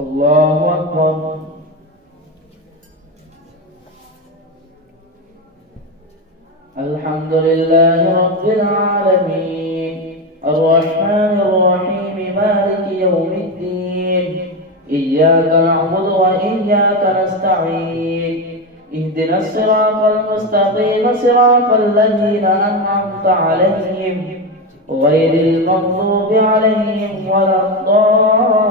الله أكبر. الحمد لله رب العالمين الرحمن الرحيم مالك يوم الدين إياك نعبد وإياك نستعين اهدنا الصراط المستقيم صراط الذين أنعمت عليهم غير المغضوب عليهم ولا الضالين.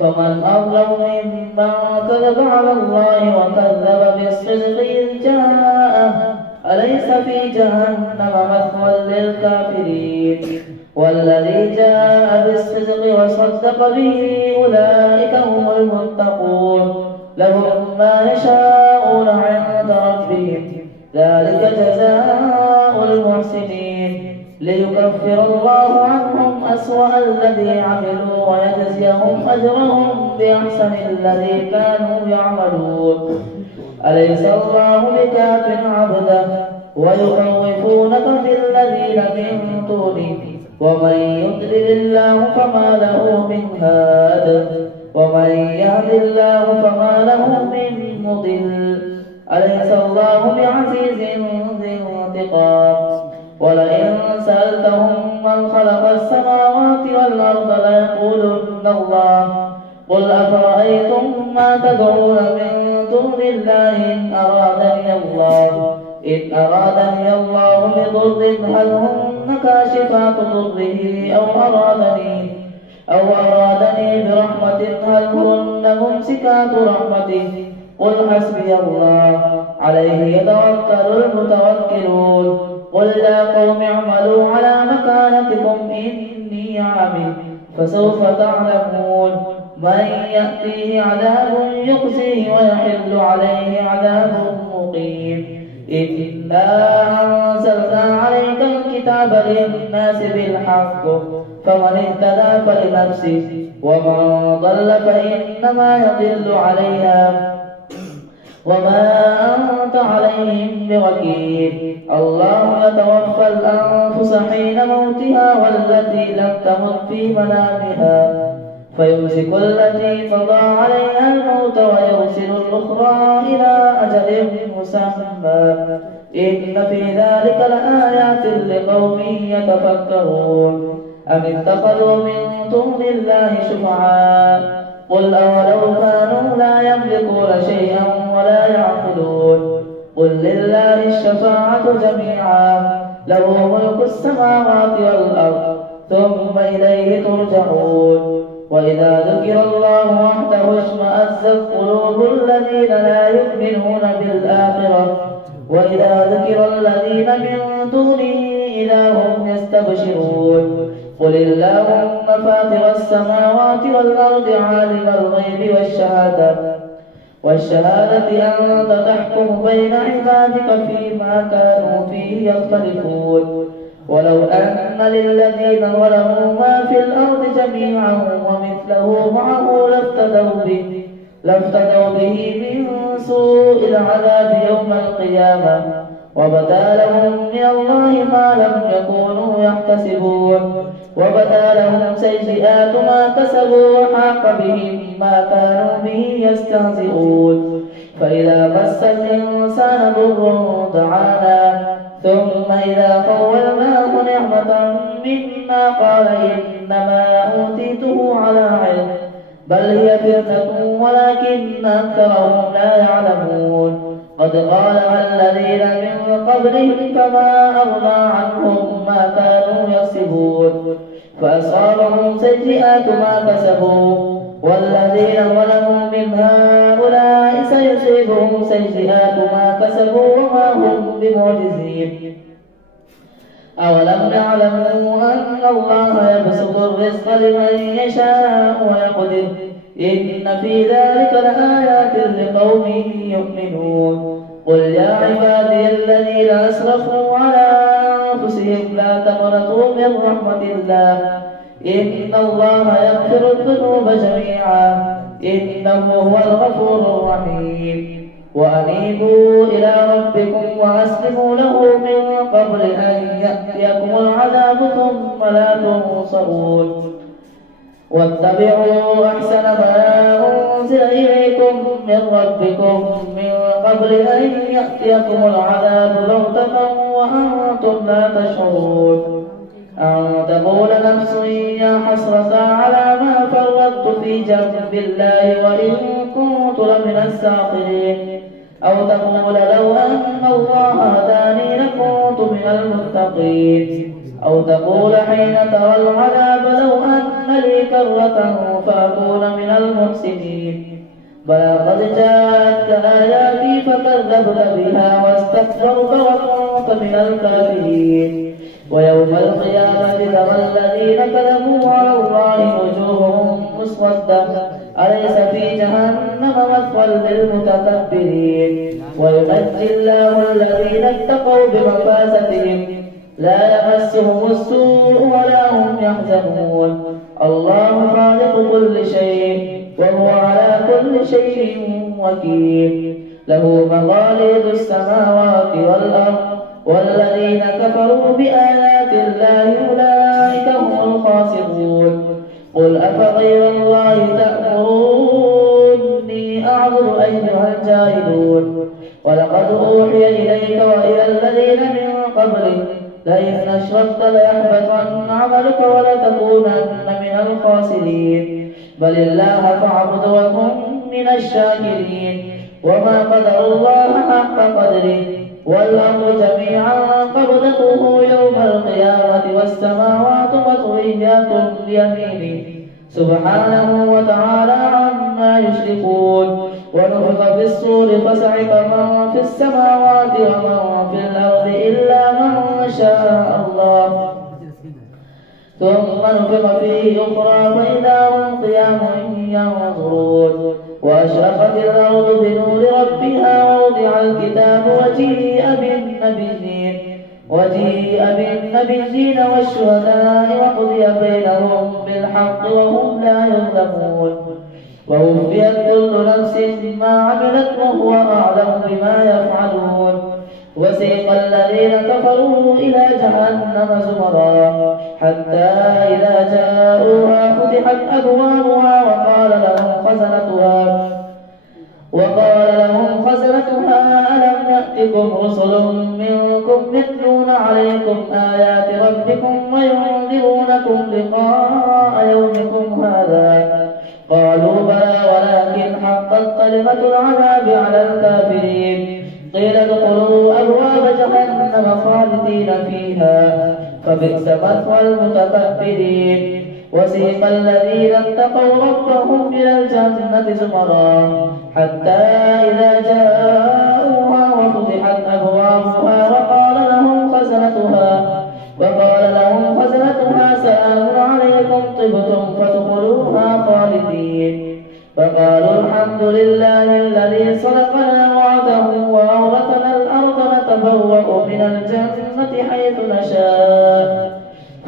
فمن أظلم ممن كذب على الله وكذب بالصدق إذ جاءه أليس في جهنم مثوى للكافرين والذي جاء بالصدق وصدق به أولئك هم المتقون لهم ما يشاءون عند ربهم ذلك جزاء المحسنين ليكفر الله عنهم أسوأ الذي عملوا ويجزيهم أجرهم بأحسن الذي كانوا يعملون. أليس الله بكاف عبده ويخوفونك بالذين من دونه ومن يضلل الله فما له من هاد ومن يهد الله فما له من مضل. أليس الله بعزيز ذي انتقام ولئن سألتهم من خلق السماوات والأرض ليقولن الله قل أفرأيتم ما تدعون من دون الله إن أرادني الله بضر هل هن كاشفات ضره أو أرادني برحمة هل هن ممسكات رحمته قل حسبي الله عليه يتوكل المتوكلون. قل يا قوم اعملوا على مكانتكم إني عامل فسوف تعلمون من يأتيه عذاب يخزيه ويحل عليه عذاب مقيم. إنا أنزلنا عليك الكتاب للناس بالحق فمن اهتدى فلنفسه ومن ضل فإنما يضل عليها وما أنت عليهم بوكيل. الله يتوفى الأنفس حين موتها والتي لم تمت في منامها فيمسك التي قضى عليها الموت ويرسل الأخرى إلى أجل مسمى إن في ذلك لآيات لقوم يتفكرون. أم اتخذوا من دون الله شفعاء قل أولو كانوا لا يملكون شيئا ولا يعقلون قل لله الشفاعة جميعا له ملك السماوات والأرض ثم إليه ترجعون. وإذا ذكر الله وحده اشمأزت قلوب الذين لا يؤمنون بالآخرة وإذا ذكر الذين من دونه إذا هم يستبشرون. قل اللهم فاطر السماوات والأرض عالم الغيب والشهادة أنت تحكم بين عبادك فيما كانوا فيه يختلفون. ولو أن للذين ظلموا ما في الأرض جميعا ومثله معه لافتدوا به من سوء العذاب يوم القيامة وبدا لهم من الله ما لم يكونوا يحتسبون وبدا لهم سيئات ما كسبوا وحاق بهم ما كانوا به يستهزئون. فإذا مس الإنسان ضر دعانا ثم إذا خولناه نعمة منا قال إنما أوتيته على علم بل هي فتنة ولكن أكثرهم لا يعلمون. قد قالها الذين من قبلهم فما أغنى عنهم ما كانوا يكسبون فأصابهم سيئات ما كسبوا والذين ظلموا من هؤلاء سيصيبهم سيئات ما كسبوا وما هم بمعجزين. أولم يعلموا أن الله يبسط الرزق لمن يشاء ويقدر إن في ذلك لآيات لقوم يؤمنون. قل يا عبادي الذين أسرفوا على أنفسهم لا تقنطوا من رحمة الله إن الله يغفر الذنوب جميعا إنه هو الغفور الرحيم. وأنيبوا إلى ربكم وأسلموا له من قبل أن يأتيكم العذاب ثم لا تنصرون. واتبعوا أحسن ما أنزل إليكم من ربكم من قبل أن يأتيكم العذاب بغتة وأنتم لا تشعرون. أن تقول نفس يا حسرة على ما فرطت في جنب الله وإن كنت لمن الساخرين، أو تقول لو أن الله هداني لكنت من المتقين، أو تقول حين ترى العذاب لو أن لي كرة فأكون من المحسنين. بلى قد جاءتك آياتي فكذبت بها واستكبرت وكنت من الكافرين. ويوم القيامة ترى الذين كذبوا على الله وجوههم مسودة أليس في جهنم مثوى للمتكبرين. وينجي الله الذين اتقوا بمفازتهم لا يمسهم السوء ولا هم يحزنون. الله خالق كل شيء وهو على كل شيء وكيل. له مقاليد السماوات والأرض والذين كفروا بآيات الله أولئك هم الخاسرون. قل أفغير الله تأمروني أعبد أيها الجاهلون. ولقد أوحي إليك وإلى الذين من قبلك لئن أشركت ليحبطن عملك ولتكونن من الخاسرين. بل الله فاعبد وكن من الشاكرين. وما قدر الله حق قدره والأمر جميعا قبضته يوم القيامة والسماوات مطويات بيمينه سبحانه وتعالى عما يشركون. ونفخ في الصور فصعق من في السماوات ومن في الأرض إلا من شاء الله، ثم نفخ فيه أخرى فإذا هم قيام ينظرون. وأشرقت الأرض بنور ربها ووضع الكتاب وجيء بالنبيين والشهداء وقضي بينهم بالحق وهم لا يظلمون. ووفيت كل نفس ما عملت وهو أعلم بما يفعلون. وسيق الذين كفروا إلى جهنم زمرا حتى إذا جاءوها فتحت أبوابها وقال لهم خزنتها ألم يأتكم رسل منكم يتلون عليكم آيات ربكم وينذرونكم لقاء يومكم هذا؟ قالوا بلى ولكن حقت كلمة العذاب على الكافرين. قيل ادخلوا أبواب جهنم خالدين فيها فبئس مثوى المتكبرين. وسيق الذين اتقوا ربهم إلى الجنة زمرا حتى إذا جاءوها وفتحت أبوابها وقال لهم خزنتها سلام عليكم طبتم فادخلوها خالدين. فقالوا الحمد لله الذي صدقنا وعده وأورثنا الأرض نتبوأ من الجنة حيث نشاء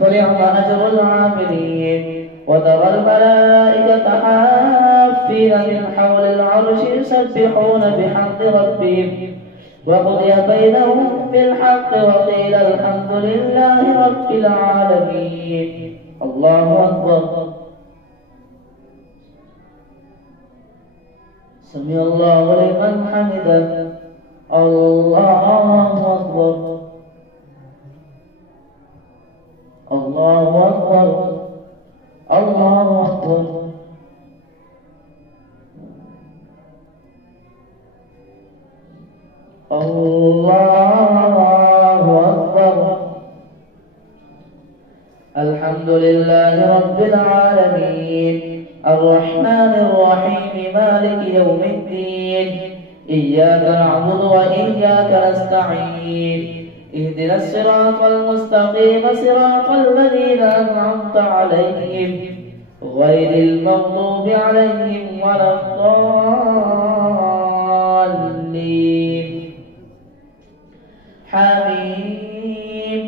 فنعم أجر العاملين. وترى الملائكة حافين من حول العرش يسبحون بحمد ربهم وقضي بينهم بالحق وقيل الحمد لله رب العالمين. الله أكبر. سمع الله لمن حمده. الله أكبر. الله أكبر. الله أكبر. الله أكبر. الحمد لله رب العالمين الرحمن الرحيم مالك يوم الدين. إياك نعبد وإياك نستعين. اهدنا الصراط المستقيم صراط الذين أنعمت عليهم غير المغضوب عليهم ولا الضالين. حميم.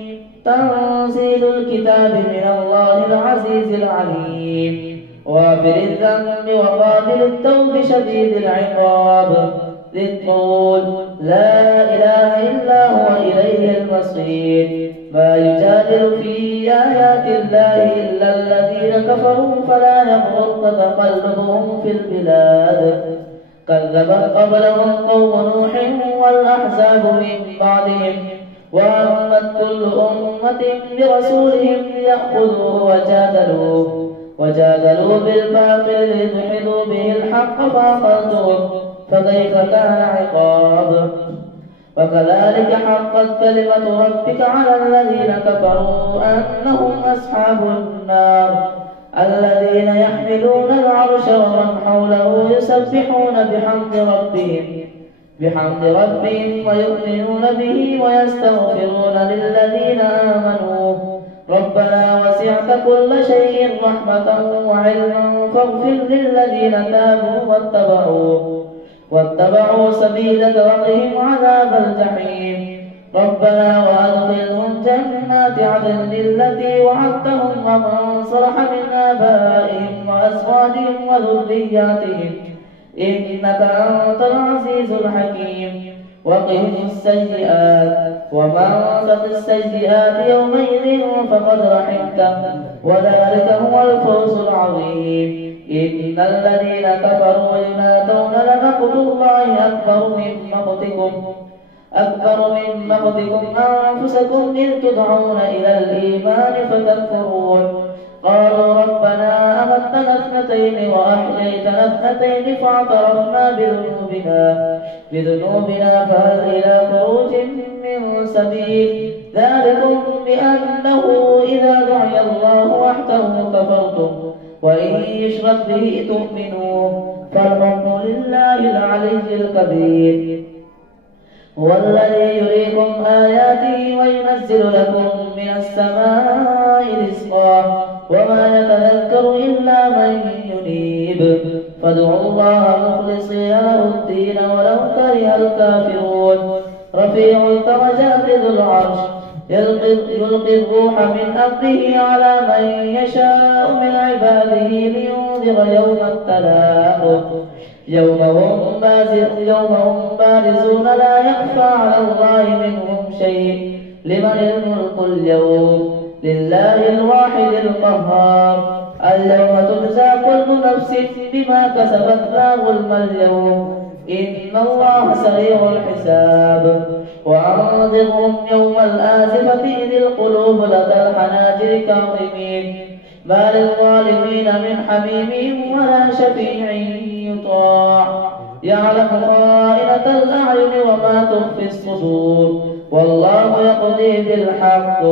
تنزيل الكتاب من الله العزيز العليم غافر الذنب وقابل التوب شديد العقاب ذي الطول لا إله إلا هو إليه المصير. ما يجادل في آيات الله إلا الذين كفروا فلا يغرك تقلبهم في البلاد كذبت قبلهم قوم نوح والأحزاب من بعدهم وعمت كل أمة برسولهم ليأخذوه وجادلوا بالباطل ليدحضوا به الحق فأخذتهم فكيف كان عقاب وكذلك حقت كلمة ربك على الذين كفروا أنهم أصحاب النار الذين يحملون العرش ومن حوله يسبحون بحمد ربهم ويؤمنون به ويستغفرون للذين آمنوا ربنا وسعت كل شيء رحمة وعلما فاغفر للذين تابوا واتبعوا سبيلك وقهم عذاب الجحيم ربنا وأدخلهم جنات عدن التي وعدتهم ومن صلح من آبائهم وأزواجهم وذرياتهم إنك أنت العزيز الحكيم وقهم السيئات ومن تق السيئات يومئذ فقد رحمته وذلك هو الفوز العظيم إن الذين كفروا ينادون لمقت الله أكبر من مقتكم أنفسكم إذ تدعون إلى الإيمان فتكفرون قالوا ربنا أمتنا اثنتين وأحييتنا اثنتين فاعترفنا بذنوبنا فهل إلى خروج من سبيل ذلكم بأنه إذا دعي الله وحده كفرتم وإن يشرك به تؤمنوا فالحكم لله العلي الكبير هو الذي يريكم آياته وينزل لكم من السماء رزقا وما يتذكر إلا من ينيب فادعوا الله مخلصين له الدين ولو كره الكافرون رفيع الدرجات ذو العرش يلقي الروح من أمره على من يشاء من عباده لينذر يوم التلاق يوم هم بارزون لا يخفى على الله منهم شيء لمن الملك اليوم لله الواحد القهار اليوم تجزى كل نفس بما كسبت لا ظلم اليوم إن الله سريع الحساب وأنذرهم يوم الآزفة إذ القلوب لدى الحناجر كاظمين ما للظالمين من حميم ولا شفيع يطاع يعلم خائنة الأعين وما تخفي الصدور والله يقضي بالحق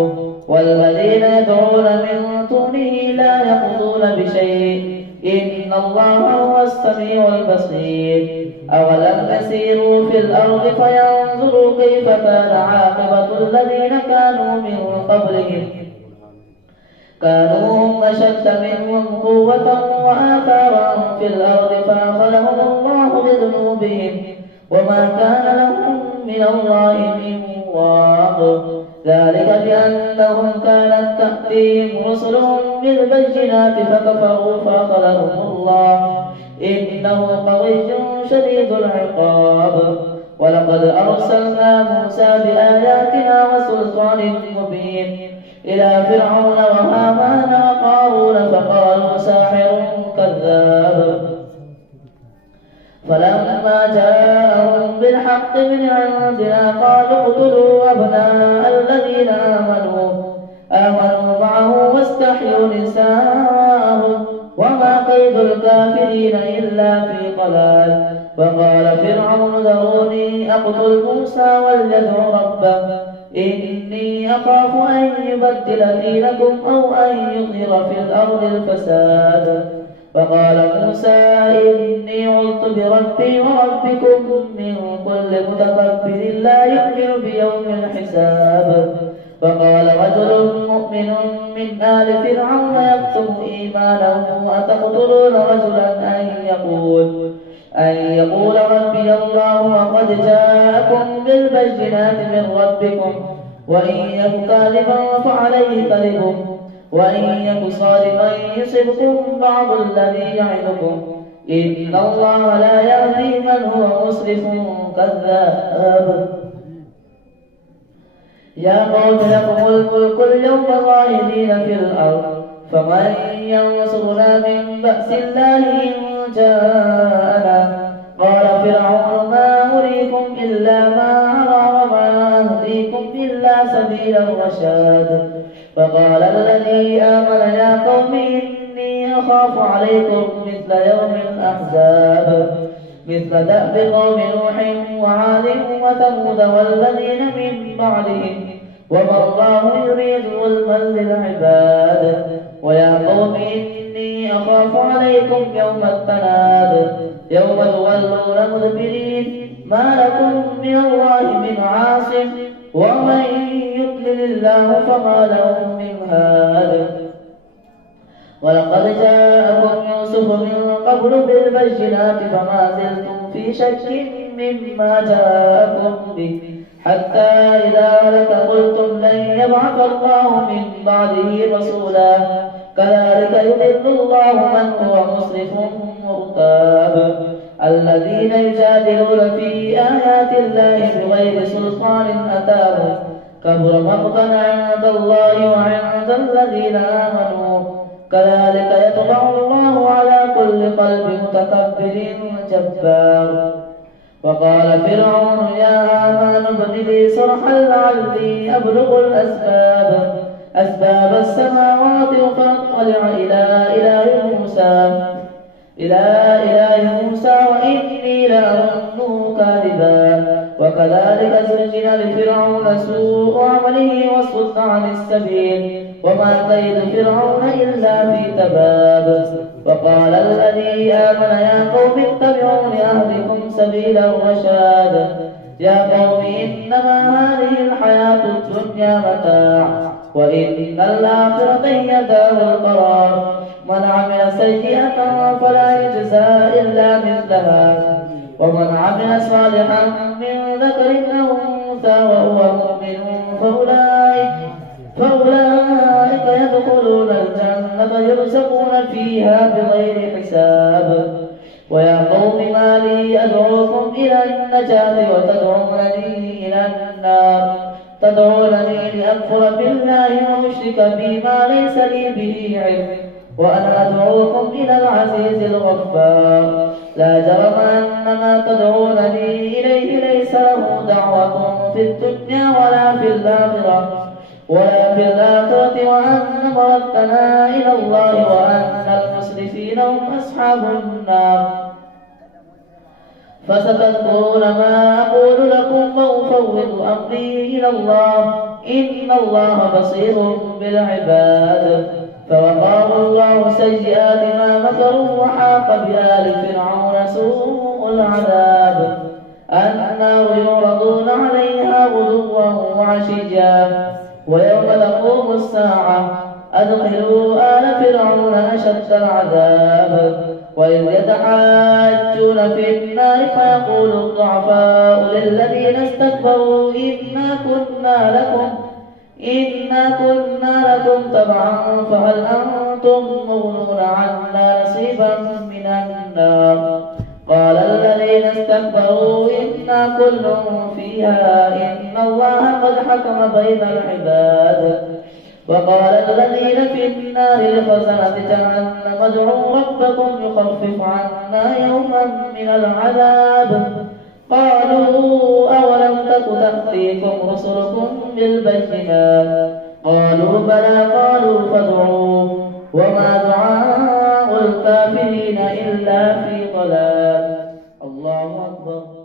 والذين يدعون من دونه لا يقضون بشيء إن الله هو السميع البصير أولم يسيروا في الأرض فينظروا كيف كان عاقبة الذين كانوا من قبلهم كانوا هم أشد منهم قوة وآثارا في الأرض فأخذهم الله بذنوبهم وما كان لهم من الله من واق ذلك بأنهم كانت تأتيهم رسلهم بالبينات فكفروا فأخذهم الله إنه قوي شديد العقاب ولقد أرسلنا موسى بآياتنا وسلطان مبين إلى فرعون وهامان وقارون فقالوا ساحر كذاب فلما جاءهم بالحق من عندنا قالوا اقتلوا أبناء الذين آمنوا معه واستحيوا نساءهم وما كيد الكافرين إلا في ضلال وقال فرعون ذروني أقتل موسى وليدع ربه إني أخاف أن يبدل دينكم أو أن يظهر في الأرض الفساد فقال موسى إني عذت بربي وربكم من كل متكبر لا يؤمن بيوم الحساب فقال رجل مؤمن من آل فرعون يكتم إيمانه أتقتلون رجلا أن يقول ربي الله وقد جاءكم بالبينات من ربكم وإن يك كاذبا فعليه كذبه وإن يك صادقا يصبكم بعض الذي يعدكم إن الله لا يهدي من هو مسرف كذاب يا قوم لكم الملك اليوم ظاهرين في الأرض فمن ينصرنا من بأس الله إن جاءنا قال فرعون ما أريكم إلا ما أرى وما أهديكم إلا سبيل الرشاد فقال الذي آمن يا قوم إني أخاف عليكم مثل يوم الأحزاب مثل دأب قوم نوح وعاد وثمود والذين من بعدهم وما الله يريد ظلما للعباد ويا قوم إني أخاف عليكم يوم التناد يوم تولون مدبرين ما لكم من الله من عاصم ومن يضلل الله فما له من هاد ولقد جاءكم يوسف من قبل بالبينات فما زلتم في شك مما جاءكم به حتى إذا هلك قلتم لن يبعث الله من بعده رسولا كذلك يضل الله من هو مسرف مرتاب الذين يجادلون في آيات الله بغير سلطان أتاهم كبر مقتا عند الله وعند الذين آمنوا كذلك يطبع الله على كل قلب متكبر جبار وقال فرعون يا هامان ابن لي صرحا لعلي أبلغ أسباب السماوات فأطلع إلى إله موسى وإني لأظنه كاذبا وكذلك زين لفرعون سوء عمله وصد عن السبيل وما كيد فرعون إلا في تباب وقال الذي آمن يا قوم اتبعون أهلكم سبيل الرشاد يا قوم إنما هذه الحياة الدنيا متاع وإن الآخرة هي دار القرار من عمل سيئة فلا يجزى إلا مثلها ومن عمل صالحا من ذكر أو أنثى وهو مؤمن فأولئك يدخلون الجنة يرزقون فيها بغير حساب ويا قوم ما لي أدعوكم إلى النجاة وتدعونني إلى النار تدعونني لأكفر بالله وأشرك به ما ليس لي به علم وأنا أدعوكم إلى العزيز الغفار لا جرم أن ما تدعونني إليه ليس له دعوة في الدنيا ولا في الآخرة وأن مردنا إلى الله وأن المسرفين هم أصحاب النار فستذكرون ما أقول لكم وأفوض أمري إلى الله إن الله بصير بالعباد فوقاه الله سيئات ما مكروا وحاق بآل فرعون سوء العذاب النار يعرضون عليها غدوا وعشيا ويوم تقوم الساعة أدخلوا آل فرعون أشد العذاب وإذ يتحاجون في النار فيقول الضعفاء للذين استكبروا إنا كنا لكم تبعا فهل أنتم مغنون عنا نصيبا من النار قال الذين استكبروا إنا كل فيها إن الله قد حكم بين العباد وقال الذين في النار لخزنة جهنم ادعوا ربكم يخفف عنا يوما من العذاب قالوا أولم تك تأتيكم رسلكم بالبينات قالوا بلى قالوا فادعوا وما دعاء الكافرين إلا في ضلال الله أكبر